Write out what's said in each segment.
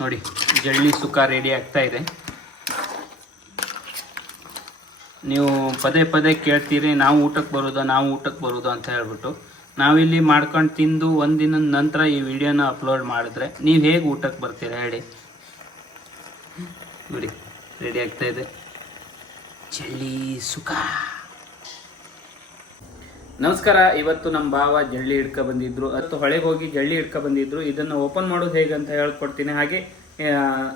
ನೋಡಿ ಜಳ್ಳಿ ಸುಖ ರೆಡಿ ಆಗ್ತಾ ಇದೆ. ನೀವು ಪದೇ ಪದೇ ಕೇಳ್ತೀರಿ, ನಾವು ಊಟಕ್ಕೆ ಬರೋದು, ನಾವು ಊಟಕ್ಕೆ ಬರೋದು ಅಂತ ಹೇಳ್ಬಿಟ್ಟು. ನಾವಿಲ್ಲಿ ಮಾಡ್ಕೊಂಡು ತಿಂದು ಒಂದಿನದ ನಂತರ ಈ ವಿಡಿಯೋನ ಅಪ್ಲೋಡ್ ಮಾಡಿದ್ರೆ ನೀವು ಹೇಗೆ ಊಟಕ್ಕೆ ಬರ್ತೀರಾ ಹೇಳಿ. ನೋಡಿ ರೆಡಿ ಆಗ್ತಾ ಇದೆ. ಚಳಿ ಸುಖ ನಮಸ್ಕಾರ ಇವತ್ತು ನಮ್ಮ ಭಾವ ಜಳ್ಳಿ ಹಿಡ್ಕ ಬಂದಿದ್ರು. ಅಥವಾ ಹೊಳೆಗೆ ಹೋಗಿ ಜಳ್ಳಿ ಹಿಡ್ಕ ಬಂದಿದ್ರು. ಇದನ್ನ ಓಪನ್ ಮಾಡೋದು ಹೇಗೆ ಅಂತ ಹೇಳ್ಕೊಡ್ತೀನಿ. ಹಾಗೆ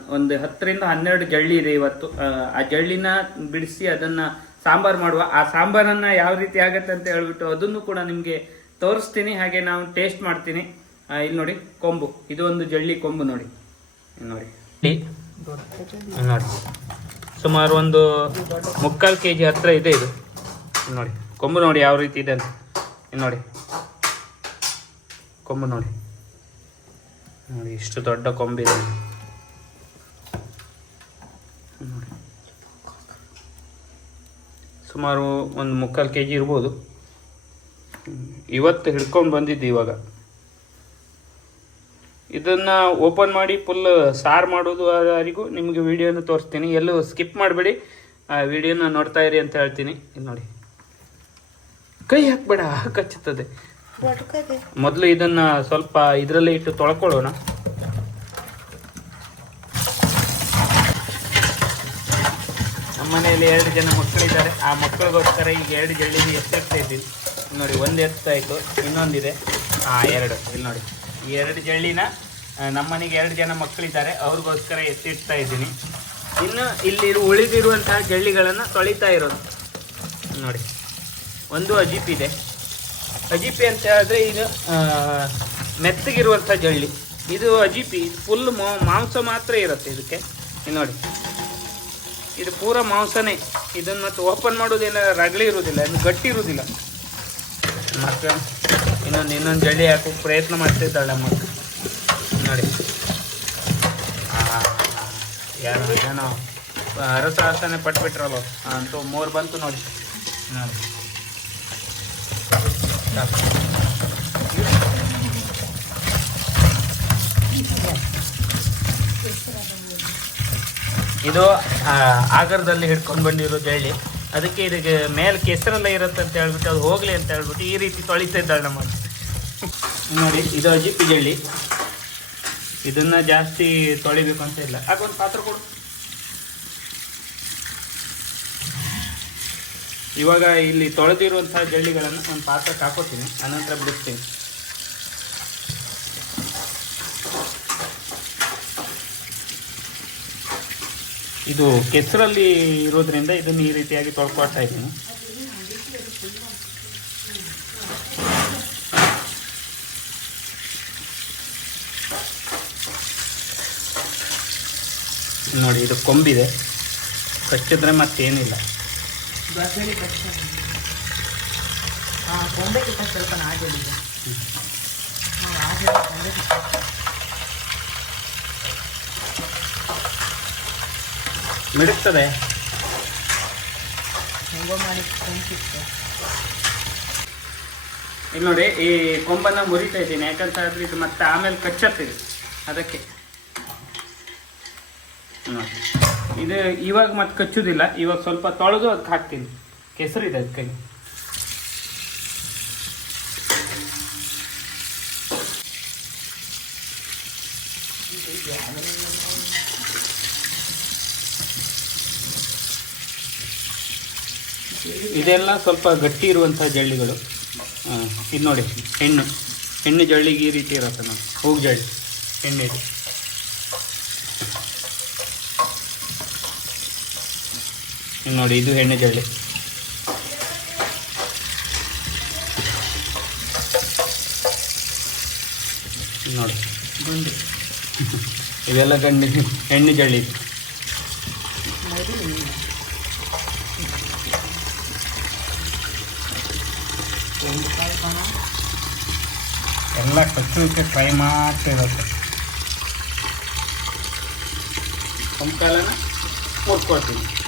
ಒಂದು ಹತ್ತರಿಂದ ಹನ್ನೆರಡು ಜಳ್ಳಿ ಇದೆ ಇವತ್ತು. ಆ, ಜಳ್ಳಿನ ಬಿಡಿಸಿ ಅದನ್ನ ಸಾಂಬಾರ್ ಮಾಡುವ. ಆ ಸಾಂಬಾರನ್ನ ಯಾವ ರೀತಿ ಆಗತ್ತೆ ಅಂತ ಹೇಳ್ಬಿಟ್ಟು ಅದನ್ನು ಕೂಡ ನಿಮ್ಗೆ ತೋರಿಸ್ತೀನಿ. ಹಾಗೆ ನಾವು ಟೇಸ್ಟ್ ಮಾಡ್ತೀನಿ. ಇಲ್ಲಿ ನೋಡಿ ಕೊಂಬು. ಇದು ಒಂದು ಜಳ್ಳಿ ಕೊಂಬು ನೋಡಿ. ನೋಡಿ. ನೋಡಿ. ಸುಮಾರು ಒಂದು ಮುಕ್ಕಾಲು ಕೆ ಜಿ ಹತ್ರ ಇದೆ ಇದು. ನೋಡಿ. ಕೊಂಬು ನೋಡಿ ಯಾವ ರೀತಿ ಇದೆ ಅಂತ. ನೋಡಿ. ಕೊಂಬು ನೋಡಿ. ನೋಡಿ, ಇಷ್ಟು ದೊಡ್ಡ ಕೊಂಬಿದೆ ನೋಡಿ ಸುಮಾರು ಒಂದು ಮುಕ್ಕಾಲು ಕೆ ಜಿ ಇರ್ಬೋದು. ಇವತ್ತು ಹಿಡ್ಕೊಂಡು ಬಂದಿದ್ದು ಇವಾಗ. ಇದನ್ನ ಓಪನ್ ಮಾಡಿ ಫುಲ್ ಸಾರು ಮಾಡೋದು ವರೆಗೂ ನಿಮಗೆ ವಿಡಿಯೋನ ತೋರಿಸ್ತೀನಿ. ಎಲ್ಲೂ ಸ್ಕಿಪ್ ಮಾಡಬೇಡಿ. ಆ, ವಿಡಿಯೋನ ನೋಡ್ತಾ ಇರಿ ಅಂತ ಹೇಳ್ತೀನಿ. ಇಲ್ಲಿ ನೋಡಿ. ಕೈ ಹಾಕ್ಬೇಡ ಕಚ್ಚುತ್ತದೆ. ಮೊದಲು ಇದನ್ನ ಸ್ವಲ್ಪ ಇದರಲ್ಲೇ ಇಟ್ಟು ತೊಳ್ಕೊಳ್ಳೋಣ. ನಮ್ಮ ಮನೆಯಲ್ಲಿ ಎರಡು ಜನ ಮಕ್ಕಳಿದ್ದಾರೆ. ಆ ಮಕ್ಕಳಿಗೋಸ್ಕರ ಈಗ ಎರಡು ಜಳ್ಳಿಗೆ ಎತ್ತಾಗ್ತಾ ಇದ್ದೀನಿ. ನೋಡಿ ಒಂದು ಎತ್ತಾಯ್ತು ಇನ್ನೊಂದಿದೆ. ಹಾ ಎರಡು. ಇಲ್ಲಿ ನೋಡಿ. ಈ ಎರಡು ಜಳ್ಳಿನ ನಮ್ಮನೆಗೆ ನಮ್ಮ ಮನೆಗೆ ಎರಡು ಜನ ಮಕ್ಕಳಿದ್ದಾರೆ. ಅವ್ರಿಗೋಸ್ಕರ ಎತ್ತಿಡ್ತಾ ಇದ್ದೀನಿ. ಇನ್ನು ಇಲ್ಲಿ ಉಳಿದಿರುವಂತಹ ಜಳ್ಳಿಗಳನ್ನು ತೊಳಿತಾ ಇರೋದು. ನೋಡಿ. ಒಂದು ಅಜಿಪ್ ಇದೆ. ಅಜಿಪಿ ಅಂತ ಹೇಳಿದ್ರೆ ಇದು ಮೆತ್ತಗಿರುವಂಥ ಜಳ್ಳಿ. ಇದು ಅಜಿಪಿ ಫುಲ್ ಮಾಂಸ ಮಾತ್ರ ಇರುತ್ತೆ ಇದಕ್ಕೆ. ನೋಡಿ. ಇದು ಪೂರ ಮಾಂಸನೇ. ಇದನ್ನು ಮತ್ತು ಓಪನ್ ಮಾಡೋದೇನ ರಗಳಿ ಇರುವುದಿಲ್ಲ, ಇನ್ನು ಗಟ್ಟಿ ಇರುವುದಿಲ್ಲ. ಮತ್ತು ಇನ್ನೊಂದು ಇನ್ನೊಂದು ಜಳ್ಳಿ ಹಾಕೋಕ್ಕೆ ಪ್ರಯತ್ನ ಮಾಡ್ತಿದ್ದಾಳೆ ಮತ್ತೆ ನೋಡಿ. ಯಾರು ಏನೋ ಅರಸ ಅರಸನೆ ಪಟ್ಬಿಟ್ರಲ್ಲ ಅಂತೂ ಮೂರು ಬಂತು ನೋಡಿ. ನೋಡಿ. ಇದು ಆಗರದಲ್ಲಿ ಹಿಡ್ಕೊಂಡು ಬಂದಿರೋ ಜಳ್ಳಿ ಅದಕ್ಕೆ ಇದಕ್ಕೆ ಮೇಲೆ ಕೆಸರೆಲ್ಲ ಇರುತ್ತೆ ಅಂತ ಹೇಳ್ಬಿಟ್ಟು, ಅದು ಹೋಗ್ಲಿ ಅಂತ ಹೇಳ್ಬಿಟ್ಟು ಈ ರೀತಿ ತೊಳಿತಾ ಇದ್ದಾಳೆ ನಮ್ಮ. ನೋಡಿ, ಇದು ಅಜಿಪಿ ಜಳ್ಳಿ ಇದನ್ನ ಜಾಸ್ತಿ ತೊಳಿಬೇಕು ಅಂತ ಇಲ್ಲ. ಹಾಗೊಂದು ಪಾತ್ರ ಕೊಡು. ಇವಾಗ ಇಲ್ಲಿ ತೊಳೆದಿರುವಂತಹ ಜಳ್ಳಿಗಳನ್ನು ಒಂದು ಪಾತ್ರಕ್ಕೆ ಹಾಕೋತೀನಿ. ಅನಂತರ ಬಿಡಿಸ್ತೀನಿ ಇದು ಕೆಸರಲ್ಲಿ ಇರೋದ್ರಿಂದ ಇದನ್ನು ಈ ರೀತಿಯಾಗಿ ತೊಳ್ಕೊಳ್ತಾ ಇದ್ದೀನಿ. ನೋಡಿ, ಇದು ಕೊಂಬಿದೆ. ಕಚ್ಚಿದ್ರೆ ಮತ್ತೇನಿಲ್ಲ. ಕೊಂಬೆಗಿಂತ ಸ್ವಲ್ಪ ನಾಜಲ್ಲಿದೆ ಮಿಡುಕ್ತದೆ ಹೆಂಗೋ ಮಾಡಿ ಇಲ್ಲಿ ನೋಡಿ ಈ ಕೊಂಬನ್ನ ಮುರಿತಾ ಇದ್ದೀನಿ. ಯಾಕಂತ ಹೇಳಿದ್ರೆ ಇದು ಮತ್ತೆ ಆಮೇಲೆ ಕಚ್ಚತ್ತಿದೆ ಅದಕ್ಕೆ. ನೋಡಿ. ಇದು ಇವಾಗ ಮತ್ತೆ ಕಚ್ಚೋದಿಲ್ಲ. ಇವಾಗ ಸ್ವಲ್ಪ ತೊಳೆದು ಅದಕ್ಕೆ ಹಾಕ್ತೀನಿ. ಕೆಸರಿದೆ ಅದಕ್ಕೆ ಇದೆಲ್ಲ ಸ್ವಲ್ಪ ಗಟ್ಟಿ ಇರುವಂಥ ಜಳ್ಳಿಗಳು. ಇದು ನೋಡಿ, ಹೆಣ್ಣು. ಹೆಣ್ಣು ಜಳ್ಳಿಗೆ ಈ ರೀತಿ ಇರುತ್ತೆ ನಾವು ಹೂವು ಜಳ್ಳಿ. ಹೆಣ್ಣು ಇದು ಇದು ನೋಡಿ ಇದು ಎಣ್ಣೆ ಜಳ್ಳಿ. ನೋಡಿ. ಗುಂಡಿ ಇವೆಲ್ಲ ಗಂಡಿ ಎಣ್ಣೆ ಜಳ್ಳಿ. ಎಲ್ಲ ಕಚ್ಚೋಕ್ಕೆ ಟ್ರೈ ಮಾಡ್ತಾ ಒಂದು ಕಾಲನ ಮುಟ್ಕೊಳ್ತೀನಿ.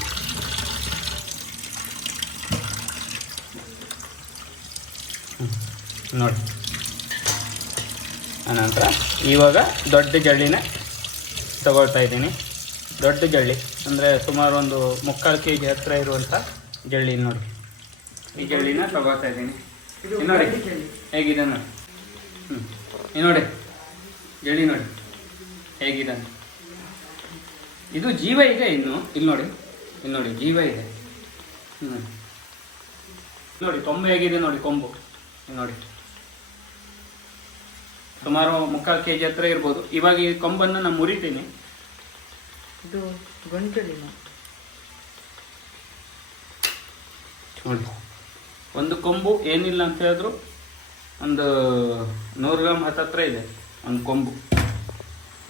ನೋಡಿ. ಆನಂತರ ಇವಾಗ ದೊಡ್ಡ ಜಳ್ಳಿನ ತಗೊಳ್ತಾ ಇದ್ದೀನಿ. ದೊಡ್ಡ ಜಳ್ಳಿ ಅಂದರೆ ಸುಮಾರು ಒಂದು ಮುಕ್ಕಾಲು ಕೆ ಜಿ ಹತ್ತಿರ ಇರುವಂಥ ಜಳ್ಳಿ ನೋಡಿ. ಈ ಜಳ್ಳಿನ ತಗೋತಾ ಇದ್ದೀನಿ. ಇದು ಇದು ನೋಡಿ. ಹೇಗಿದೆ ನೋಡಿ. ಹ್ಞೂ ನೋಡಿ. ಜಳ್ಳಿ ನೋಡಿ. ಹೇಗಿದೆ ಇದು ಜೀವ ಇದೆ ಇನ್ನು. ಇಲ್ಲಿ ನೋಡಿ. ಇಲ್ಲಿ ನೋಡಿ ಜೀವ ಇದೆ. ಹ್ಞೂ ನೋಡಿ ಕೊಂಬು ಹೇಗಿದೆ ನೋಡಿ ಕೊಂಬು. ಇಲ್ಲಿ ನೋಡಿ. ಸುಮಾರು ಮುಕ್ಕಾಲು ಕೆ ಜಿ ಹತ್ರ ಇರ್ಬೋದು. ಇವಾಗ ಈ ಕೊಂಬನ್ನು ನಾನು ಮುರಿತೀನಿ. ಇದು ಗಂಟಲಿನ ನೋಡಿ. ಒಂದು ಕೊಂಬು ಏನಿಲ್ಲ ಅಂತ ಹೇಳಿದ್ರು ಒಂದು ನೂರು ಗ್ರಾಮ್ ಹತ್ತತ್ರ ಇದೆ ಒಂದು ಕೊಂಬು.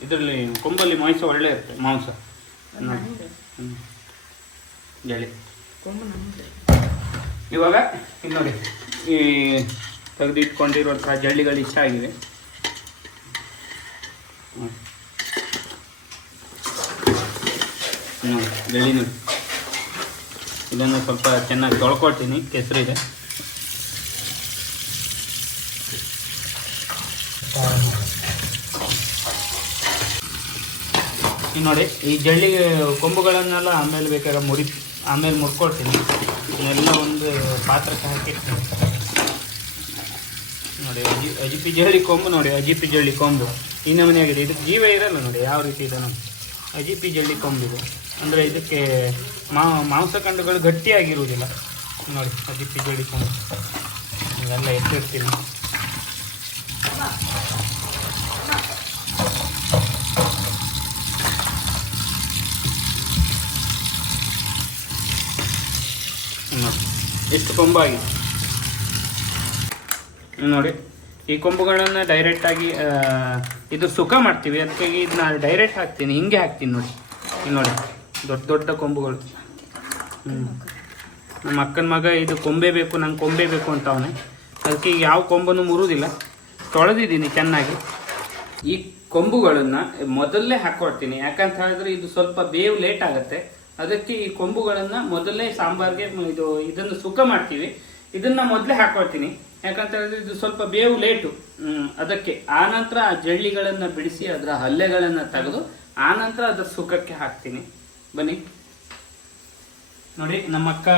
ಇದರಲ್ಲಿ ಕೊಂಬಲ್ಲಿ ಮಾಂಸ ಒಳ್ಳೆ ಇರುತ್ತೆ ಮಾಂಸ. ಹೇಳಿ ಇವಾಗ ಇಲ್ಲಿ ನೋಡಿ ಈ ತೆಗೆದಿಟ್ಕೊಂಡಿರುವಂತಹ ಜಳ್ಳಿಗಳು ಇಷ್ಟ ಆಗಿವೆ. ನೋಡಿ ಇದನ್ನು ಸ್ವಲ್ಪ ಚೆನ್ನಾಗಿ ತೊಳ್ಕೊಳ್ತೀನಿ, ಕೆಸರಿದೆ. ಈಗ ನೋಡಿ, ಈ ಜಳ್ಳಿ ಕೊಂಬುಗಳನ್ನೆಲ್ಲ ಆಮೇಲೆ ಬೇಕಾದ್ರೆ ಮುರಿ ಆಮೇಲೆ ಮುರ್ಕೊಳ್ತೀನಿ ಇದನ್ನೆಲ್ಲ ಒಂದು ಪಾತ್ರಕ್ಕೆ ಹಾಕಿರ್ತೀನಿ. ನೋಡಿ, ಅಜಿ ಅಜಿಪಿ ಜಳ್ಳಿ ಕೊಂಬು ನೋಡಿ ಅಜಿಪಿ ಜಳ್ಳಿ ಕೊಂಬು. ಈ ಆಗಿದೆ. ಇದಕ್ಕೆ ಜೀವ ಇರಲ್ಲ ನೋಡಿ, ಯಾವ ರೀತಿ ಇದೆ ಅಜಿಪಿ ಜಳ್ಳಿ ಕೊಂಬಿದೆ ಅಂದರೆ ಇದಕ್ಕೆ ಮಾ ಮಾಂಸಖಂಡಗಳು ಗಟ್ಟಿಯಾಗಿರುವುದಿಲ್ಲ. ನೋಡಿ ಅಜಿಪಿ ಜಳ್ಳಿ ಕೊಂಬು. ಇವೆಲ್ಲ ಎತ್ತಿರ್ತೀನಿ. ನೋಡಿ, ಎಷ್ಟು ಕೊಂಬಾಗಿದೆ ನೋಡಿ, ಈ ಕೊಂಬುಗಳನ್ನು ಡೈರೆಕ್ಟಾಗಿ ಇದು ಸುಖ ಮಾಡ್ತೀವಿ. ಅದಕ್ಕಾಗಿ ಇದನ್ನ ಡೈರೆಕ್ಟ್ ಹಾಕ್ತೀನಿ. ಹಿಂಗೆ ಹಾಕ್ತೀನಿ ನೋಡಿ. ನೋಡಿ, ದೊಡ್ಡ ದೊಡ್ಡ ಕೊಂಬುಗಳು. ನಮ್ಮ ಅಕ್ಕನ ಮಗ ಇದು ಕೊಂಬೆ ಬೇಕು, ನಂಗೆ ಕೊಂಬೆ ಬೇಕು ಅಂತ ಅವನೇ. ಅದಕ್ಕೆ ಯಾವ ಕೊಂಬನ್ನು ಮುರುವುದಿಲ್ಲ ತೊಳೆದಿದ್ದೀನಿ ಚೆನ್ನಾಗಿ. ಈ ಕೊಂಬುಗಳನ್ನು ಮೊದಲೇ ಹಾಕ್ಕೊಡ್ತೀನಿ ಯಾಕಂತ ಹೇಳಿದ್ರೆ ಇದು ಸ್ವಲ್ಪ ಬೇವು ಲೇಟ್ ಆಗುತ್ತೆ. ಅದಕ್ಕೆ ಈ ಕೊಂಬುಗಳನ್ನು ಮೊದಲೇ ಸಾಂಬಾರ್ಗೆ ಇದು ಇದನ್ನು ಸುಖ ಮಾಡ್ತೀವಿ. ಇದನ್ನ ಮೊದಲೇ ಹಾಕೊಳ್ತೀನಿ. ಯಾಕಂತ ಹೇಳಿದ್ರೆ ಇದು ಸ್ವಲ್ಪ ಬೇವು ಲೇಟು. ಅದಕ್ಕೆ ಆನಂತರ ಆ ಜಳ್ಳಿಗಳನ್ನು ಬಿಡಿಸಿ ಅದರ ಹಲ್ಲೆಗಳನ್ನು ತೆಗೆದು ಆನಂತರ ಅದರ ಸುಖಕ್ಕೆ ಹಾಕ್ತೀನಿ. ಬನ್ನಿ. ನೋಡಿ, ನಮ್ಮ ಅಕ್ಕ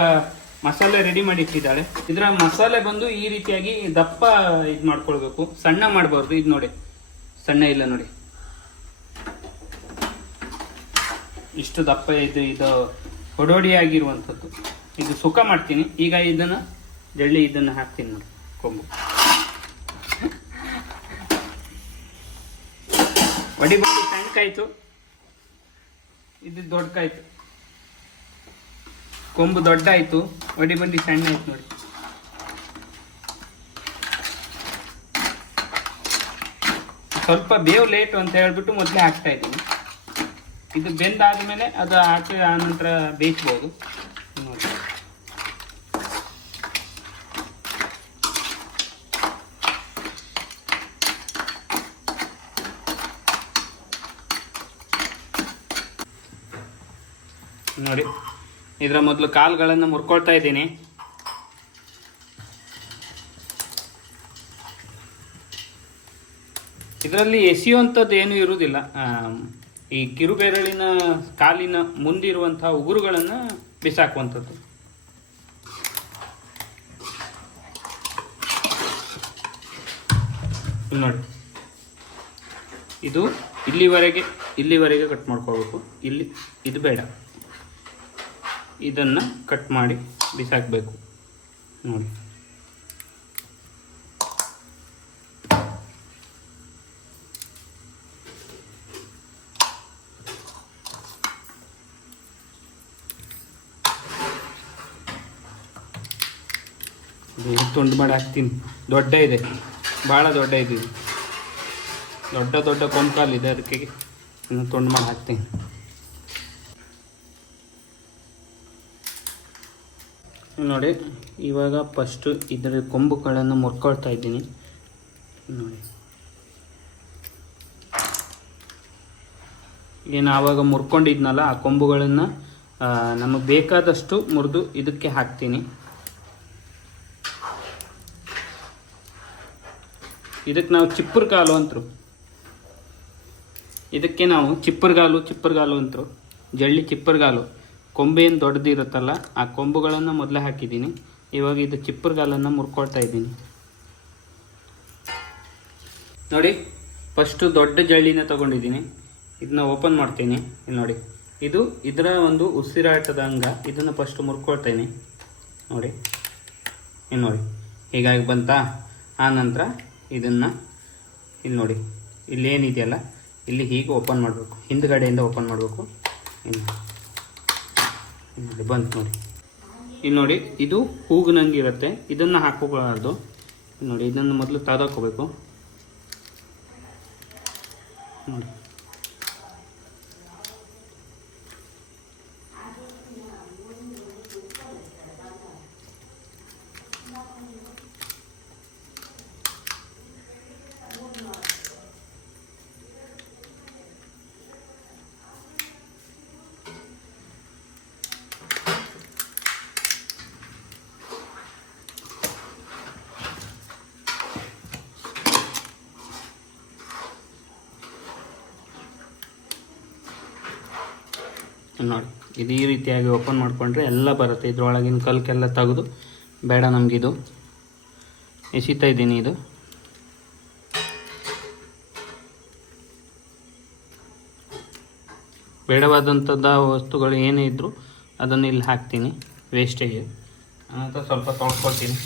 ಮಸಾಲೆ ರೆಡಿ ಮಾಡಿ ಇಟ್ಟಿದ್ದಾಳೆ ಇದರ ಮಸಾಲೆ ಬಂದು ಈ ರೀತಿಯಾಗಿ ದಪ್ಪ ಇದು ಮಾಡ್ಕೊಳ್ಬೇಕು. ಸಣ್ಣ ಮಾಡಬಾರ್ದು ಇದು ನೋಡಿ. ಸಣ್ಣ ಇಲ್ಲ ನೋಡಿ. ಇಷ್ಟು ದಪ್ಪ ಇದು ಇದು ಹೊಡೋಡಿಯಾಗಿರುವಂಥದ್ದು. ಇದು ಸುಖ ಮಾಡ್ತೀನಿ. ಈಗ ಇದನ್ನ ಜಳ್ಳಿ ಇದನ್ನ ಹಾಕ್ತೀನಿ ನೋಡಿ. ಕೊಂಬು. ಒಡಿ ಬಡಿ ಸಣ್ಣ ಕಾಯ್ತು. ಇದು ದೊಡ್ಡ ಕಾಯ್ತು. ಕೊಂಬು ದೊಡ್ಡ ಆಯ್ತು, ಒಡಿ ಬಂಡಿ ಸಣ್ಣ ಆಯ್ತು ನೋಡಿ. ಸ್ವಲ್ಪ ಬೇವು ಲೇಟು ಅಂತ ಹೇಳ್ಬಿಟ್ಟು ಮೊದಲೇ ಹಾಕ್ತಾ ಇದ್ದೀನಿ. ಇದು ಬೆಂದಾದ್ಮೇಲೆ ಅದು ಹಾಕಿ ಆನಂತರ ಬೇಯಿಸ್ಬೋದು ನೋಡಿ ನೋಡಿ. ಇದರ ಮೊದಲು ಕಾಲುಗಳನ್ನು ಮುರ್ಕೊಳ್ತಾ ಇದ್ದೀನಿ. ಇದರಲ್ಲಿ ಎಸೆಯುವಂಥದ್ದು ಏನೂ ಇರುವುದಿಲ್ಲ. ಈ ಕಿರುಬೆರಳಿನ ಕಾಲಿನ ಮುಂದಿರುವಂತಹ ಉಗುರುಗಳನ್ನು ಬಿಸಾಕುವಂಥದ್ದು. ನೋಡಿ. ಇದು ಇಲ್ಲಿವರೆಗೆ ಇಲ್ಲಿವರೆಗೆ ಕಟ್ ಮಾಡ್ಕೋಬೇಕು. ಇಲ್ಲಿ, ಇದು ಬೇಡ. ಇದನ್ನು ಕಟ್ ಮಾಡಿ ಬಿಸಾಕಬೇಕು. ನೋಡಿ. ತುಂಡು ಮಾಡಿ ಹಾಕ್ತೀನಿ. ದೊಡ್ಡ ಇದೆ. ಭಾಳ ದೊಡ್ಡ ಇದೆ ದೊಡ್ಡ ದೊಡ್ಡ ಕೊಂಕಾಲಿದೆ ಅದಕ್ಕೆ ತುಂಡು ಮಾಡಿ ಹಾಕ್ತೀನಿ. ನೋಡಿ, ಇವಾಗ ಫಸ್ಟು ಇದರ ಕೊಂಬುಗಳನ್ನು ಮುರ್ಕೊಳ್ತಾ ಇದ್ದೀನಿ. ನೋಡಿ. ಏನು ಆವಾಗ ಮುರ್ಕೊಂಡಿದ್ನಲ್ಲ, ಆ ಕೊಂಬುಗಳನ್ನು ನಮಗೆ ಬೇಕಾದಷ್ಟು ಮುರಿದು ಇದಕ್ಕೆ ಹಾಕ್ತೀನಿ. ಇದಕ್ಕೆ ನಾವು ಚಿಪ್ಪರ್ಗಾಲು ಅಂತರು. ಇದಕ್ಕೆ ನಾವು ಚಿಪ್ಪರ್ಗಾಲು ಚಿಪ್ಪರ್ಗಾಲು ಅಂತರು. ಜಳ್ಳಿ ಚಿಪ್ಪರ್ಗಾಲು. ಕೊಂಬೇನು ದೊಡ್ಡದಿರುತ್ತಲ್ಲ ಆ ಕೊಂಬುಗಳನ್ನು ಮೊದಲೇ ಹಾಕಿದ್ದೀನಿ. ಇವಾಗ ಇದು ಚಿಪ್ಪರ್ಗಾಲನ್ನು ಮುರ್ಕೊಳ್ತಾ ಇದ್ದೀನಿ. ನೋಡಿ ಫಸ್ಟು ದೊಡ್ಡ ಜಳ್ಳಿನ ತೊಗೊಂಡಿದ್ದೀನಿ. ಇದನ್ನ ಓಪನ್ ಮಾಡ್ತೀನಿ. ನೋಡಿ, ಇದು ಇದರ ಒಂದು ಉಸಿರಾಟದ ಅಂಗ. ಇದನ್ನು ಫಸ್ಟ್ ಮುರ್ಕೊಳ್ತೇನೆ. ನೋಡಿ, ಇಲ್ಲಿ ನೋಡಿ. ಹೀಗಾಗಿ ಬಂತಾ? ಆ ನಂತರ ಇದನ್ನು ಇಲ್ಲಿ ನೋಡಿ. ಇಲ್ಲೇನಿದೆಯಲ್ಲ ಇಲ್ಲಿ ಹೀಗೆ ಓಪನ್ ಮಾಡಬೇಕು. ಹಿಂದ್ಗಡೆಯಿಂದ ಓಪನ್ ಮಾಡಬೇಕು. ಇನ್ನು ಇಲ್ಲಿ ಬಂತು ನೋಡಿ. ಇಲ್ಲಿ ನೋಡಿ, ಇದು ಹೂಗಿನಂಗೆ ಇರುತ್ತೆ ಇದನ್ನು ಹಾಕೋಬಾರ್ದು. ನೋಡಿ, ಇದನ್ನು ಮೊದಲು ತೆಗೆದಾಕೋಬೇಕು ನೋಡಿ. ನೋಡಿ ಇದು ಈ ರೀತಿಯಾಗಿ ಓಪನ್ ಮಾಡಿಕೊಂಡ್ರೆ ಎಲ್ಲ ಬರುತ್ತೆ. ಇದ್ರೊಳಗಿನ ಕಲ್ಕೆಲ್ಲ ತೆಗೆದು, ಬೇಡ ನಮಗಿದು ಎಸಿತಾ ಇದ್ದೀನಿ ಇದು. ಬೇಡವಾದಂಥದ್ದು ವಸ್ತುಗಳು ಏನೇ ಇದ್ದರೂ ಅದನ್ನು ಇಲ್ಲಿ ಹಾಕ್ತೀನಿ ವೇಸ್ಟೇಜ್ ಅಂತ ಸ್ವಲ್ಪ ತೊಳ್ಕೊಳ್ತೀನಿ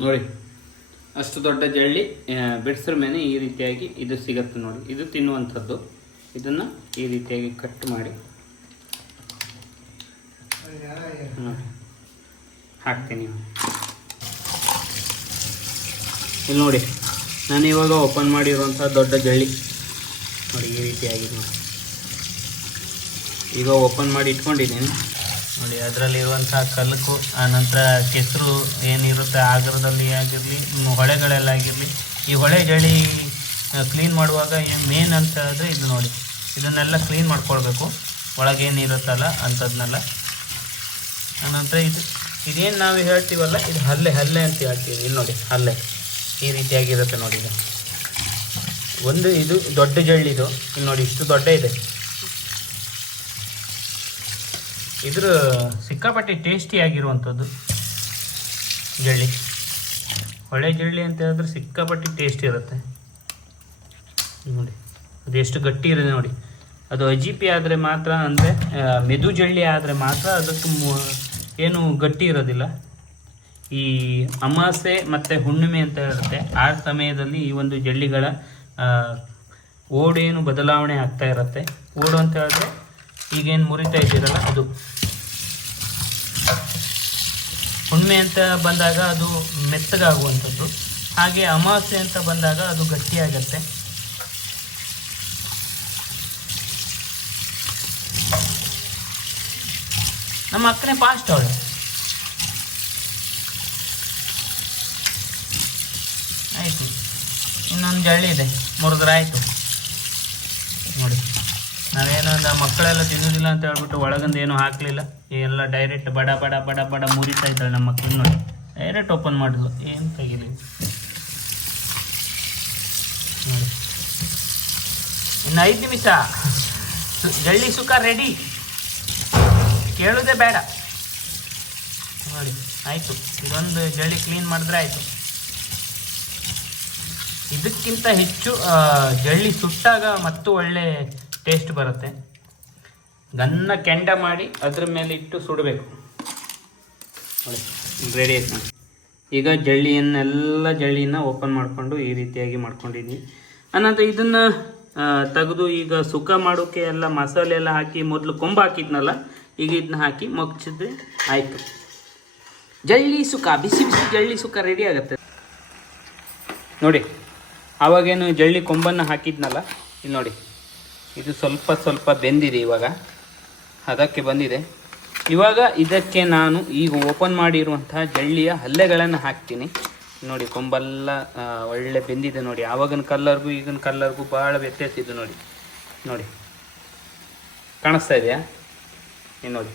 ನೋಡಿ ಅಷ್ಟು ದೊಡ್ಡ ಜಳ್ಳಿ ಬಿಡಿಸ್ರ ಮೇಲೆ ಈ ರೀತಿಯಾಗಿ ಇದು ಸಿಗತ್ತೆ ನೋಡಿ. ಇದು ತಿನ್ನುವಂಥದ್ದು. ಇದನ್ನು ಈ ರೀತಿಯಾಗಿ ಕಟ್ ಮಾಡಿ. ಹಾಕ್ತೀನಿ ಇಲ್ಲಿ ನೋಡಿ, ನಾನು ಇವಾಗ ಓಪನ್ ಮಾಡಿರುವಂಥ ದೊಡ್ಡ ಜಳ್ಳಿ. ನೋಡಿ, ಈ ರೀತಿಯಾಗಿ ನೋಡಿ. ಈಗ ಓಪನ್ ಮಾಡಿ ಇಟ್ಕೊಂಡಿದ್ದೀನಿ. ನೋಡಿ, ಅದರಲ್ಲಿರುವಂಥ ಕಲಕು ಆನಂತರ ಕೆಸರು ಏನಿರುತ್ತೆ, ಆಗರದಲ್ಲಿ ಆಗಿರಲಿ ಹೊಳೆಗಳಲ್ಲಾಗಿರಲಿ ಈ ಹೊಳೆ ಜಳಿ ಕ್ಲೀನ್ ಮಾಡುವಾಗ ಏನು ಮೇನ್ ಅಂತ ಹೇಳಿದ್ರೆ ಇದು ನೋಡಿ. ಇದನ್ನೆಲ್ಲ ಕ್ಲೀನ್ ಮಾಡ್ಕೊಳ್ಬೇಕು. ಒಳಗೇನಿರುತ್ತಲ್ಲ ಅಂಥದ್ನೆಲ್ಲ. ಆನಂತರ ಇದು, ಇದೇನು ನಾವು ಹೇಳ್ತೀವಲ್ಲ, ಇದು ಹಲ್ಲೆ ಹಲ್ಲೆ ಅಂತ ಹೇಳ್ತೀವಿ. ಇಲ್ಲಿ ನೋಡಿ, ಹಲ್ಲೆ. ಈ ರೀತಿಯಾಗಿರುತ್ತೆ ನೋಡಿ ಇದು. ಒಂದು ಇದು ದೊಡ್ಡ ಜಳ್ಳಿದು. ಇಲ್ಲಿ ನೋಡಿ, ಇಷ್ಟು ದೊಡ್ಡ ಇದೆ. ಇದ್ರ ಸಿಕ್ಕಾಪಟ್ಟೆ ಟೇಸ್ಟಿ ಆಗಿರುವಂಥದ್ದು. ಜಳ್ಳಿ ಹೊಳೆ ಜಳ್ಳಿ ಅಂತ ಹೇಳಿದ್ರೆ ಸಿಕ್ಕಾಪಟ್ಟೆ ಟೇಸ್ಟ್ ಇರುತ್ತೆ. ನೋಡಿ. ಅದು ಎಷ್ಟು ಗಟ್ಟಿ ಇರುತ್ತೆ ನೋಡಿ. ಅದು ಅಜಿಪಿ ಆದರೆ ಮಾತ್ರ ಅಂದರೆ ಮೆದು ಜಳ್ಳಿ ಆದರೆ ಮಾತ್ರ ಅದಕ್ಕೆ ಏನು ಗಟ್ಟಿ ಇರೋದಿಲ್ಲ. ಈ ಅಮಾಸೆ ಮತ್ತು ಹುಣ್ಣಿಮೆ ಅಂತ ಇರುತ್ತೆ. ಆ ಸಮಯದಲ್ಲಿ ಈ ಒಂದು ಜಳ್ಳಿಗಳ ಓಡೇನು ಬದಲಾವಣೆ ಆಗ್ತಾ ಇರುತ್ತೆ. ಓಡು ಅಂತ ಹೇಳಿದ್ರೆ ಈಗೇನು ಮುರಿತಾ ಇದ್ದೀರಲ್ಲ, ಅದು. ಹುಣ್ಣಿಮೆ ಅಂತ ಬಂದಾಗ ಅದು ಮೆತ್ತಗಾಗುವಂಥದ್ದು. ಹಾಗೆ ಅಮಾವಾಸ್ಯೆ ಅಂತ ಬಂದಾಗ ಅದು ಗಟ್ಟಿಯಾಗತ್ತೆ. ನಮ್ಮ ಅಕ್ಕನೇ ಫಾಸ್ಟ್ ಅವಳು. ಆಯಿತು. ಇನ್ನೊಂದು ಜಳ್ಳಿ ಇದೆ ಮುರಿದ್ರೆ ಆಯಿತು ನೋಡಿ. ಅಂದ್ರೆ ಮಕ್ಕಳೆಲ್ಲ ತಿನ್ನೋದಿಲ್ಲ ಅಂತ ಹೇಳ್ಬಿಟ್ಟು ಒಳಗಿಂದ ಏನು ಹಾಕಲಿಲ್ಲ. ಎಲ್ಲ ಡೈರೆಕ್ಟ್ ಬಡ ಬಡ ಬಡ ಬಡ ಮುರಿತಾ ಇದ್ದಾಳೆ ನಮ್ಮ ಮಕ್ಕಳು ನೋಡಿ. ಡೈರೆಕ್ಟ್ ಓಪನ್ ಮಾಡಿದ್ಲು. ಏನು ತೆಗಿಲಿ? ನೋಡಿ. ಇನ್ನು ಐದು ನಿಮಿಷ. ಜಳ್ಳಿ ಸುಖ ರೆಡಿ ಕೇಳೋದೇ ಬೇಡ. ನೋಡಿ, ಆಯಿತು. ಇದೊಂದು ಜಳ್ಳಿ ಕ್ಲೀನ್ ಮಾಡಿದ್ರೆ ಆಯಿತು. ಇದಕ್ಕಿಂತ ಹೆಚ್ಚು ಜಳ್ಳಿ ಸುಟ್ಟಾಗ ಮತ್ತು ಒಳ್ಳೆ ಟೇಸ್ಟ್ ಬರುತ್ತೆ. ಗನ್ನ ಕೆಂಡ ಮಾಡಿ ಅದ್ರ ಮೇಲೆ ಇಟ್ಟು ಸುಡಬೇಕು. ನೋಡಿ ರೆಡಿ ಆಯ್ತು ಈಗ ಜಳ್ಳಿಯನ್ನೆಲ್ಲ ಜಳ್ಳಿನ ಓಪನ್ ಮಾಡಿಕೊಂಡು ಈ ರೀತಿಯಾಗಿ ಮಾಡ್ಕೊಂಡಿದ್ದೀನಿ ಅನಂತರ ಇದನ್ನು ತೆಗೆದು ಈಗ ಸುಕ್ಕ ಮಾಡೋಕ್ಕೆ ಎಲ್ಲ ಮಸಾಲೆ ಎಲ್ಲ ಹಾಕಿ ಮೊದಲು ಕೊಂಬ ಹಾಕಿದ್ನಲ್ಲ, ಈಗ ಇದನ್ನ ಹಾಕಿ ಮಗ್ಚಿದ್ರೆ ಆಯಿತು. ಜಳ್ಳಿ ಸುಕ್ಕ, ಬಿಸಿ ಬಿಸಿ ಜಳ್ಳಿ ಸುಕ್ಕ ರೆಡಿ ಆಗುತ್ತೆ. ನೋಡಿ, ಆವಾಗೇನು ಜಳ್ಳಿ ಕೊಂಬನ್ನು ಹಾಕಿದ್ನಲ್ಲ, ಇಲ್ಲಿ ನೋಡಿ, ಇದು ಸ್ವಲ್ಪ ಸ್ವಲ್ಪ ಬೆಂದಿದೆ ಇವಾಗ. ಅದಕ್ಕೆ ಬಂದಿದೆ. ಇವಾಗ ಇದಕ್ಕೆ ನಾನು ಈಗ ಓಪನ್ ಮಾಡಿರುವಂತಹ ಜಳ್ಳಿಯ ಹಲ್ಲೆಗಳನ್ನು ಹಾಕ್ತೀನಿ. ನೋಡಿ, ಕೊಂಬೆಲ್ಲ ಒಳ್ಳೆ ಬೆಂದಿದೆ ನೋಡಿ. ಆವಾಗಿನ ಕಲ್ಲರ್ಗೂ ಈಗಿನ ಕಲ್ಲರ್ಗೂ ಭಾಳ ವ್ಯತ್ಯಾಸ ಇದು ನೋಡಿ. ನೋಡಿ. ಕಾಣಿಸ್ತಾ ಇದೆಯಾ? ಇದು ನೋಡಿ.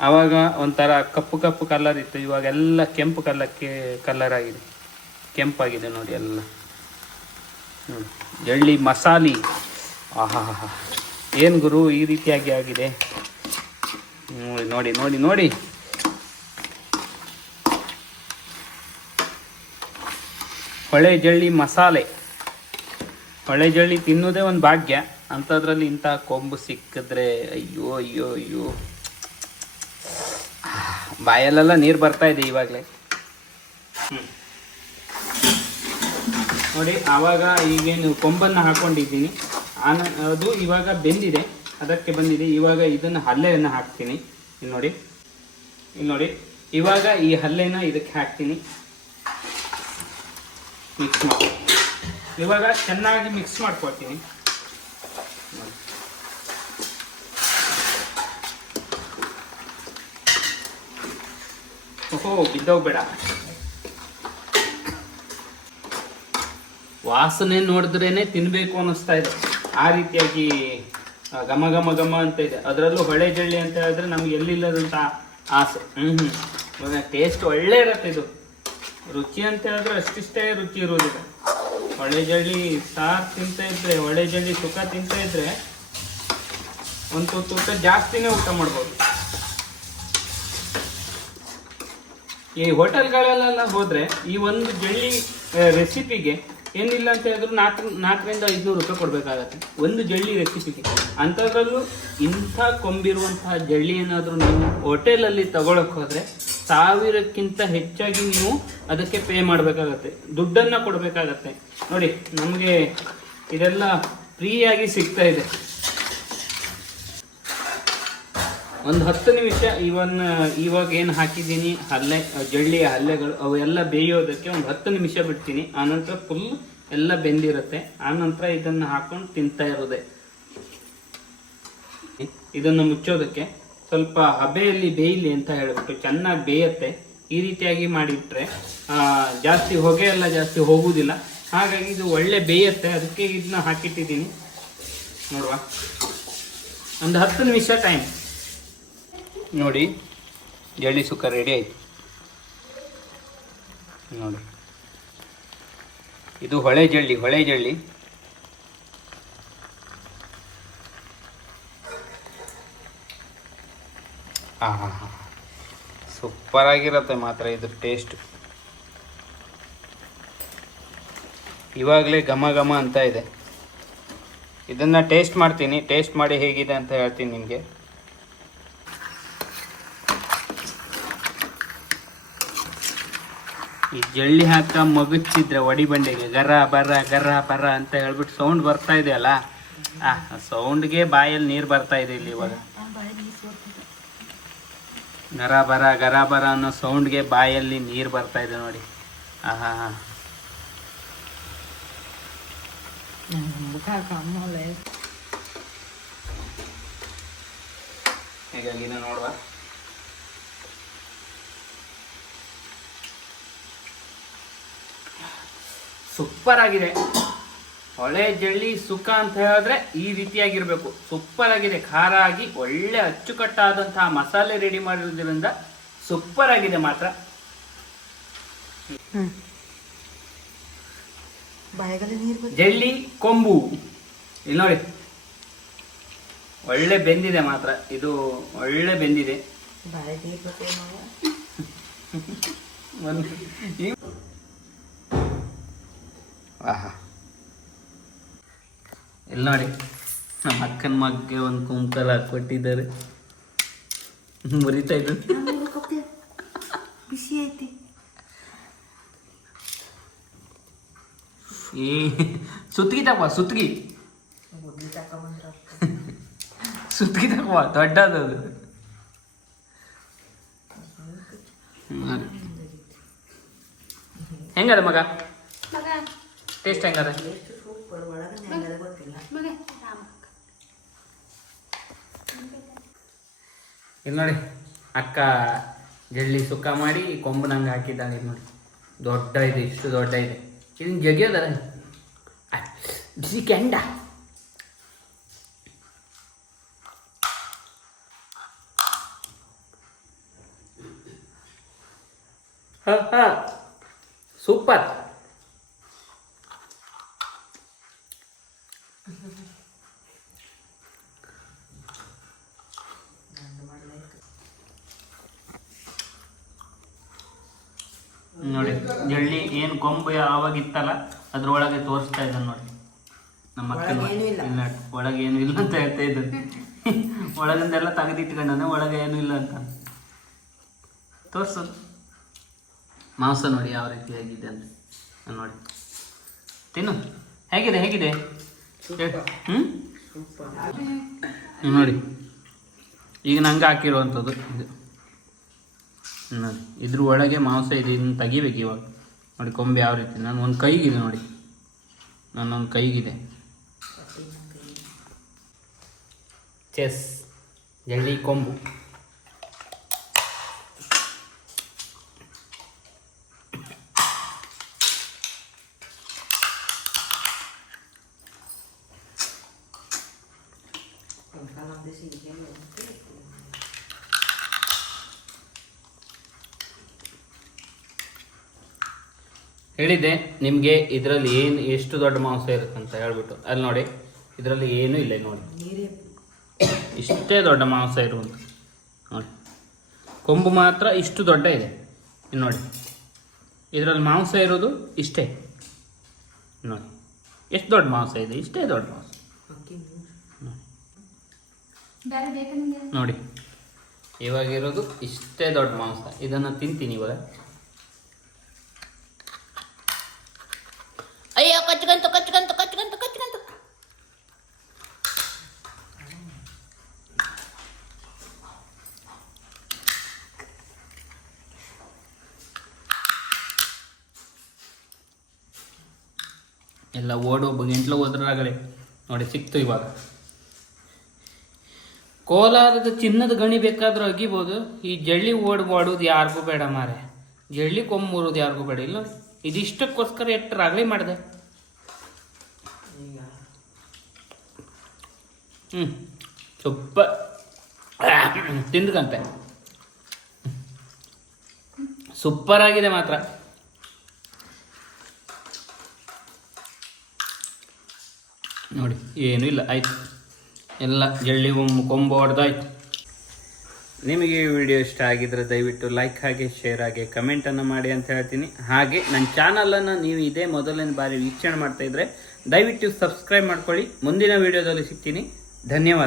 ಆವಾಗ ಒಂಥರ ಕಪ್ಪು ಕಪ್ಪು ಕಲ್ಲರ್ ಇತ್ತು. ಇವಾಗ ಎಲ್ಲ ಕೆಂಪು ಕಲ್ಲಕ್ಕೆ ಕಲ್ಲರ್ ಆಗಿದೆ. ಕೆಂಪಾಗಿದೆ ನೋಡಿ ಎಲ್ಲ. ನೋಡಿ. ಎಳ್ಳಿ ಮಸಾಲಿ. ಆಹಾ ಏನು ಗುರು ಈ ರೀತಿಯಾಗಿ ಆಗಿದೆ? ನೋಡಿ ನೋಡಿ ನೋಡಿ ಹೊಳೆ ಜಳ್ಳಿ ಮಸಾಲೆ. ಹೊಳೆ ಜಳ್ಳಿ ತಿನ್ನೋದೇ ಒಂದು ಭಾಗ್ಯ. ಅಂಥದ್ರಲ್ಲಿ ಇಂಥ ಕೊಂಬು ಸಿಕ್ಕಿದ್ರೆ ಅಯ್ಯೋ ಅಯ್ಯೋ ಅಯ್ಯೋ. ಬಾಯಲ್ಲೆಲ್ಲ ನೀರು ಬರ್ತಾ ಇದೆ ಇವಾಗಲೇ. ನೋಡಿ, ಆವಾಗ ಈಗೇನು ಕೊಂಬನ್ನು ಹಾಕೊಂಡಿದ್ದೀನಿ. ಆನ, ಅದು ಇವಾಗ ಬೆಂದಿದೆ. ಅದಕ್ಕೆ ಬಂದಿದೆ. ಇವಾಗ ಇದನ್ನು ಹಲ್ಲೆಯನ್ನು ಹಾಕ್ತೀನಿ. ಇಲ್ಲಿ ನೋಡಿ. ಇಲ್ಲಿ ನೋಡಿ. ಇವಾಗ ಈ ಹಲ್ಲೆನ ಇದಕ್ಕೆ ಹಾಕ್ತೀನಿ. ಮಿಕ್ಸ್ ಮಾಡಿ. ಇವಾಗ ಚೆನ್ನಾಗಿ ಮಿಕ್ಸ್ ಮಾಡ್ಕೊಳ್ತೀನಿ. ಓಹೋ, ಬಿದ್ದೋಗ್ಬೇಡ. ವಾಸನೆ ನೋಡಿದ್ರೇನೆ ತಿನ್ನಬೇಕು ಅನ್ನಿಸ್ತಾ ಇದೆ. ಆ ರೀತಿಯಾಗಿ ಘಮ ಘಮ ಘಮ ಅಂತ ಇದೆ. ಅದರಲ್ಲೂ ಹೊಳೆ ಜಳ್ಳಿ ಅಂತ ಹೇಳಿದ್ರೆ ನಮ್ಗೆ ಎಲ್ಲಿಲ್ಲದಂತ ಆಸೆ. ಹ್ಮ್ ಹ್ಮ್. ಟೇಸ್ಟ್ ಒಳ್ಳೆ ಇರುತ್ತೆ ಇದು. ರುಚಿ ಅಂತ ಹೇಳಿದ್ರೆ ಅಷ್ಟಿಷ್ಟೇ ರುಚಿ ಇರೋದಿಲ್ಲ ಹೊಳೆ ಜಳ್ಳಿ ಸಾರು ತಿಂತ ಇದ್ರೆ, ಹೊಳೆ ಜಳ್ಳಿ ಸುಖ ತಿಂತ ಇದ್ರೆ ಒಂದು ತುತ್ತು ಊಟ ಜಾಸ್ತಿನೇ ಊಟ ಮಾಡ್ಬೋದು. ಈ ಹೋಟೆಲ್ಗಳಲ್ಲೆಲ್ಲ ಹೋದ್ರೆ ಈ ಒಂದು ಜಳ್ಳಿ ರೆಸಿಪಿಗೆ ಏನಿಲ್ಲ ಅಂತ ಹೇಳಿದ್ರು ನಾಲ್ಕು ನಾಲ್ಕರಿಂದ ಐದುನೂರು ರೂಪಾಯಿ ಕೊಡಬೇಕಾಗತ್ತೆ. ಒಂದು ಜಳ್ಳಿ ರೆಸಿಪಿಗೆ ಅಂಥದ್ರಲ್ಲೂ ಇಂಥ ಕೊಂಬಿರುವಂತಹ ಜಳ್ಳಿ ಏನಾದರೂ ನೀವು ಹೋಟೆಲಲ್ಲಿ ತಗೊಳಕ್ಕೆ ಹೋದರೆ ಸಾವಿರಕ್ಕಿಂತ ಹೆಚ್ಚಾಗಿ ನೀವು ಅದಕ್ಕೆ ಪೇ ಮಾಡಬೇಕಾಗತ್ತೆ. ದುಡ್ಡನ್ನು ಕೊಡಬೇಕಾಗತ್ತೆ. ನೋಡಿ, ನಮಗೆ ಇದೆಲ್ಲ ಫ್ರೀಯಾಗಿ ಸಿಗ್ತಾ ಇದೆ. ಒಂದು ಹತ್ತು ನಿಮಿಷ ಇವನ್, ಇವಾಗ ಏನು ಹಾಕಿದ್ದೀನಿ, ಹಲ್ಲೆ, ಜಳ್ಳಿಯ ಹಲ್ಲೆಗಳು, ಅವೆಲ್ಲ ಬೇಯೋದಕ್ಕೆ ಒಂದು ಹತ್ತು ನಿಮಿಷ ಬಿಡ್ತೀನಿ. ಆನಂತರ ಫುಲ್ ಎಲ್ಲ ಬೆಂದಿರುತ್ತೆ. ಆನಂತರ ಇದನ್ನು ಹಾಕೊಂಡು ತಿಂತಾ ಇರೋದೆ. ಇದನ್ನು ಮುಚ್ಚೋದಕ್ಕೆ ಸ್ವಲ್ಪ ಹಬೆಯಲ್ಲಿ ಬೇಯಲಿ ಅಂತ ಹೇಳ್ಬಿಟ್ಟು ಚೆನ್ನಾಗಿ ಬೇಯತ್ತೆ. ಈ ರೀತಿಯಾಗಿ ಮಾಡಿಟ್ರೆ ಜಾಸ್ತಿ ಹೊಗೆ ಎಲ್ಲ ಜಾಸ್ತಿ ಹೋಗುವುದಿಲ್ಲ ಹಾಗಾಗಿ ಇದು ಒಳ್ಳೆ ಬೇಯತ್ತೆ. ಅದಕ್ಕೆ ಇದನ್ನ ಹಾಕಿಟ್ಟಿದ್ದೀನಿ. ನೋಡುವ. ಒಂದು ಹತ್ತು ನಿಮಿಷ ಟೈಮ್ ನೋಡಿ ಜಳ್ಳಿ ಸುಕ್ಕ ರೆಡಿ ಆಯಿತು. ನೋಡಿ. ಇದು ಹೊಳೆ ಜಳ್ಳಿ ಹೊಳೆ ಜಳ್ಳಿ. ಹಾಂ ಸೂಪರ್ ಆಗಿರತ್ತೆ ಮಾತ್ರ ಇದ್ರ ಟೇಸ್ಟ್ ಇವಾಗಲೇ ಘಮ ಘಮ ಅಂತ ಇದೆ. ಇದನ್ನು ಟೇಸ್ಟ್ ಮಾಡ್ತೀನಿ ಟೇಸ್ಟ್ ಮಾಡಿ ಹೇಗಿದೆ ಅಂತ ಹೇಳ್ತೀನಿ ನಿಮಗೆ. ಈ ಜಳ್ಳಿ ಹಾಕ ಮಗುಚಿದ್ರೆ ಒಡಿ ಬಂಡೆಗೆ ಗರ, ಬರ ಗರ, ಬರ ಅಂತ ಹೇಳ್ಬಿಟ್ಟು ಸೌಂಡ್ ಬರ್ತಾ ಇದೆಯಲ್ಲ ಆ ಸೌಂಡ್ಗೆ ಬಾಯಲ್ಲಿ ನೀರು ಬರ್ತಾ ಇದೆ ಇಲ್ಲಿ ಇವಾಗ. ಗರ, ಬರ ಗರ, ಬರ ಅನ್ನೋ ಸೌಂಡ್ಗೆ ಬಾಯಲ್ಲಿ ನೀರು ಬರ್ತಾ ಇದೆ ನೋಡಿ. ಆಹಾ ಹಾ ಹೇಗಾಗಿದೆ ನೋಡುವ. ಸೂಪರ್ ಆಗಿದೆ. ಹೊಳೆ ಜಳ್ಳಿ ಸುಖ ಅಂತ ಹೇಳಿದ್ರೆ ಈ ರೀತಿಯಾಗಿರ್ಬೇಕು. ಸೂಪರ್ ಆಗಿದೆ. ಖಾರ ಆಗಿ ಒಳ್ಳೆ ಅಚ್ಚುಕಟ್ಟಾದಂತಹ ಮಸಾಲೆ ರೆಡಿ ಮಾಡಿರೋದ್ರಿಂದ ಸೂಪರ್ ಆಗಿದೆ ಮಾತ್ರ. ಜಳ್ಳಿ ಕೊಂಬು. ಇಲ್ಲಿ ನೋಡಿ. ಒಳ್ಳೆ ಬೆಂದಿದೆ ಮಾತ್ರ. ಇದು ಒಳ್ಳೆ ಬೆಂದಿದೆ. ಆಹಾ. ಇಲ್ಲಿ ನೋಡಿ ನಮ್ಮ ಅಕ್ಕನ ಮಗ್ಗೆ ಒಂದು ಕುಂಕಲ ಕೊಟ್ಟಿದ್ದಾರೆ. ಮುರಿತಾ ಇದ್ದ ಬಿಸಿ ಐತಿ. ಏ ಸುತ್ತಿಗೆ ತಗೋ ಸುತ್ತಿಗೆ ಸುತ್ತಿಗೆ ತಗೋ ದೊಡ್ಡದು. ಹೆಂಗದ ಮಗ? ಟೇಸ್ಟ್ ಹೆಂಗದ ಇದು ನೋಡಿ, ಅಕ್ಕ ಜಳ್ಳಿ ಸುಕ್ಕ ಮಾಡಿ ಕೊಂಬು ನಂಗೆ ಹಾಕಿದ್ದಾಳೆ ಇದು ನೋಡಿ. ದೊಡ್ಡ ಇದೆ, ಇಷ್ಟು ದೊಡ್ಡ ಇದೆ. ಇಲ್ಲಿ ಜಗಿಯೋದಲ್ಲ ಬಿಸಿ ಕೆಂಡ. ಸೂಪರ್ ನೋಡಿ ಜಳ್ಳಿ ಏನು ಕೊಂಬು ಆವಾಗಿತ್ತಲ್ಲ ಅದ್ರೊಳಗೆ ತೋರಿಸ್ತಾ ಇದ್ದಾನೆ ನೋಡಿ ನಮ್ಮ ಒಳಗೆ ಇಲ್ಲ. ಇಲ್ಲ ಒಳಗೆ ಏನು ಇಲ್ಲ ಅಂತ ಹೇಳ್ತಾ ಇದ್ದಾನೆ. ಒಳಗಿಂದೆಲ್ಲ ತೆಗೆದಿಟ್ಕೊಂಡಾನೆ ಒಳಗೆ ಏನು ಇಲ್ಲ ಅಂತ. ತೋರಿಸು. ಮಾಂಸ ನೋಡಿ ಯಾವ ರೀತಿ ಹೇಗಿದೆ ಅಂತ. ನೋಡಿ. ತಿನ್ನು. ಹೇಗಿದೆ ಹೇಗಿದೆ? ಹ್ಞೂ ಹ್ಮ್, ನೋಡಿ. ಈಗ ನಂಗೆ ಹಾಕಿರುವಂಥದ್ದು ಇದು. ಇದ್ರ ಒಳಗೆ ಮಾಂಸ ಇದೆ ಇದನ್ನ ತೆಗಿಬೇಕು ಇವಾಗ. ನೋಡಿ ಕೊಂಬೆ ಯಾವ ರೀತಿ. ನಾನು ಒಂದು ಕೈಗಿದೆ ನೋಡಿ. ನನ್ನೊಂದು ಕೈಗಿದೆ. ಚೆಸ್. ಜಲ್ಲಿ ಕೊಂಬು. ಹೇಳಿದ್ದೆ ನಿಮಗೆ ಇದರಲ್ಲಿ ಏನು ಎಷ್ಟು ದೊಡ್ಡ ಮಾಂಸ ಇರುತ್ತೆ ಅಂತ ಹೇಳ್ಬಿಟ್ಟು. ಅಲ್ಲಿ ನೋಡಿ ಇದರಲ್ಲಿ ಏನೂ ಇಲ್ಲ ನೋಡಿ. ಇಷ್ಟೇ ದೊಡ್ಡ ಮಾಂಸ ಇರುವಂಥ ನೋಡಿ. ಕೊಂಬು ಮಾತ್ರ ಇಷ್ಟು ದೊಡ್ಡ ಇದೆ. ನೋಡಿ. ಇದರಲ್ಲಿ ಮಾಂಸ ಇರೋದು ಇಷ್ಟೇ. ನೋಡಿ. ಎಷ್ಟು ದೊಡ್ಡ ಮಾಂಸ ಇದೆ? ಇಷ್ಟೇ ದೊಡ್ಡ ಮಾಂಸ. ನೋಡಿ. ಇವಾಗಿರೋದು ಇಷ್ಟೇ ದೊಡ್ಡ ಮಾಂಸ. ಇದನ್ನು ತಿಂತೀನಿ ಇವಾಗ. ಎಲ್ಲ ಓಡು ಗಂಟ್ಲು ಹೋದ್ರಾಗಲೇ ನೋಡಿ ಸಿಕ್ತು ಇವಾಗ. ಕೋಲಾರದ ಚಿನ್ನದ ಗಣಿ ಬೇಕಾದರೂ ಅಗಿಬೋದು. ಈ ಜಳ್ಳಿ ಓಡ್ ಮಾಡೋದು ಯಾರಿಗೂ ಬೇಡ ಮಾರೆ. ಜಳ್ಳಿ ಕೊಂಬೂರೋದು ಯಾರಿಗೂ ಬೇಡ. ಇಲ್ಲ. ಇದಿಷ್ಟಕ್ಕೋಸ್ಕರ ಎಷ್ಟು ರಾಗಲಿ ಮಾಡಿದೆ. ಈಗ. ಹ್ಞೂ ಸೊಪ್ಪ. ತಿಂದ್ಕಂತೆ ಸೂಪರ್ ಆಗಿದೆ ಮಾತ್ರ. ನೋಡಿ, ಏನೂ ಇಲ್ಲ, ಆಯ್ತು. ಎಲ್ಲ ಜಳ್ಳಿ ಕೊಂಬು ಹೊಡೆದಾಯ್ತು. ನಿಮಗೆ ಈ ವಿಡಿಯೋ ಇಷ್ಟ ಆಗಿದ್ರೆ ದಯವಿಟ್ಟು ಲೈಕ್ ಹಾಗೆ ಶೇರ್ ಹಾಗೆ ಕಮೆಂಟನ್ನು ಮಾಡಿ ಅಂತ ಹೇಳ್ತೀನಿ. ಹಾಗೆ ನನ್ನ ಚಾನಲನ್ನು ನೀವು ಇದೇ ಮೊದಲನೇ ಬಾರಿ ವೀಕ್ಷಣೆ ಮಾಡ್ತಾ ಇದ್ರೆ ದಯವಿಟ್ಟು ಸಬ್ಸ್ಕ್ರೈಬ್ ಮಾಡ್ಕೊಳ್ಳಿ. ಮುಂದಿನ ವಿಡಿಯೋದಲ್ಲಿ ಸಿಗ್ತೀನಿ. ಧನ್ಯವಾದ.